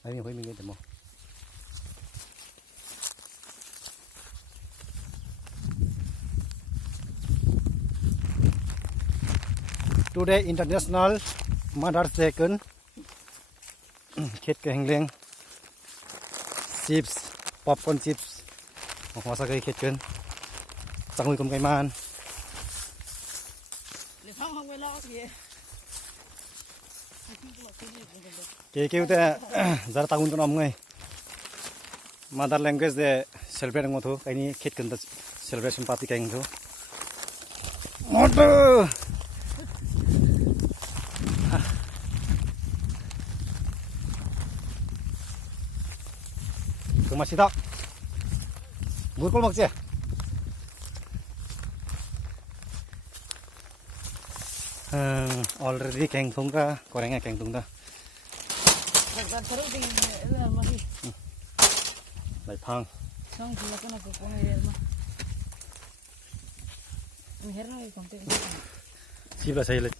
Ay, may mingi mo. Today International Mother's Day kun. Kit ke hengleng. Chips, popcorn chips. Mau masak kit kun. Tangui kum kai man. Kêu te zara tangun kon amngai. Mother language de celebrate ngo thu kai ni kit kun da celebration party kai ngo. Moto. 그 맛이다. 물골 먹지? Already keng tung ka, korengnya keng tung dah. Lai pang. Sibla saya le.